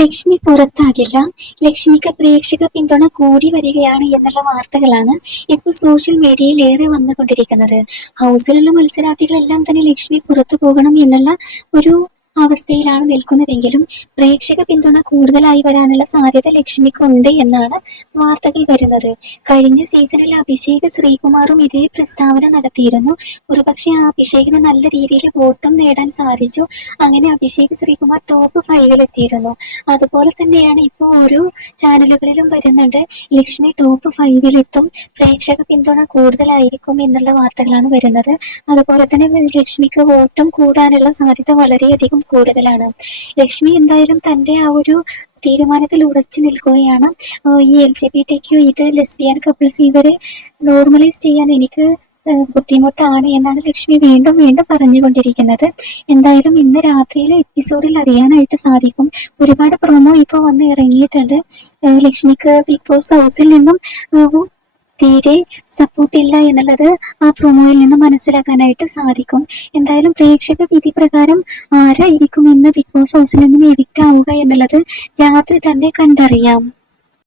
ലക്ഷ്മി പുറത്താകില്ല. ലക്ഷ്മിക്ക് പ്രേക്ഷക പിന്തുണ കൂടി വരികയാണ് എന്നുള്ള വാർത്തകളാണ് ഇപ്പോൾ സോഷ്യൽ മീഡിയയിൽ ഏറെ വന്നുകൊണ്ടിരിക്കുന്നത്. ഹൗസിലുള്ള മത്സരാർത്ഥികളെല്ലാം തന്നെ ലക്ഷ്മി പുറത്തു പോകണം എന്നുള്ള ഒരു അവസ്ഥയിലാണ് നിൽക്കുന്നതെങ്കിലും പ്രേക്ഷക പിന്തുണ കൂടുതലായി വരാനുള്ള സാധ്യത ലക്ഷ്മിക്ക് ഉണ്ട് എന്നാണ് വാർത്തകൾ വരുന്നത്. കഴിഞ്ഞ സീസണിൽ അഭിഷേക് ശ്രീകുമാറും ഇതേ പ്രസ്താവന നടത്തിയിരുന്നു. ഒരുപക്ഷെ ആ അഭിഷേകിന് നല്ല രീതിയിൽ വോട്ടും നേടാൻ സാധിച്ചു. അങ്ങനെ അഭിഷേക് ശ്രീകുമാർ ടോപ്പ് ഫൈവിൽ എത്തിയിരുന്നു അതുപോലെ തന്നെയാണ് ഇപ്പോൾ ഓരോ ചാനലുകളിലും വരുന്നുണ്ട്. ലക്ഷ്മി ടോപ്പ് ഫൈവിലെത്തും പ്രേക്ഷക പിന്തുണ കൂടുതലായിരിക്കും എന്നുള്ള വാർത്തകളാണ് വരുന്നത്. അതുപോലെ തന്നെ ലക്ഷ്മിക്ക് വോട്ടും കൂടാനുള്ള സാധ്യത വളരെയധികം കൂടുതലാണ്. ലക്ഷ്മി എന്തായാലും തന്റെ ആ ഒരു തീരുമാനത്തിൽ ഉറച്ചു നിൽക്കുകയാണ്. ഈ എൽ ജി ബി ടി ഇത് ലെസ്ബിയൻ കപ്പിൾസ് ഇവരെ നോർമലൈസ് ചെയ്യാൻ എനിക്ക് ബുദ്ധിമുട്ടാണ് എന്നാണ് ലക്ഷ്മി വീണ്ടും വീണ്ടും പറഞ്ഞുകൊണ്ടിരിക്കുന്നത്. എന്തായാലും ഇന്ന് രാത്രിയിലെ എപ്പിസോഡിൽ അറിയാനായിട്ട് സാധിക്കും. ഒരുപാട് പ്രൊമോ ഇപ്പോൾ വന്ന് ഇറങ്ങിയിട്ടുണ്ട്. ലക്ഷ്മിക്ക് ബിഗ് ബോസ് ഹൗസിൽ നിന്നും തീരെ സപ്പോർട്ട് ഇല്ല എന്നുള്ളത് ആ പ്രൊമോയിൽ നിന്ന് മനസ്സിലാക്കാനായിട്ട് സാധിക്കും. എന്തായാലും പ്രേക്ഷക വിധി പ്രകാരം ആരായിരിക്കും ഇന്ന് ബിഗ് ബോസ് ഹൗസിൽ നിന്നും എവിക്റ്റ് ആവുക എന്നുള്ളത് രാത്രി തന്നെ കണ്ടറിയാം.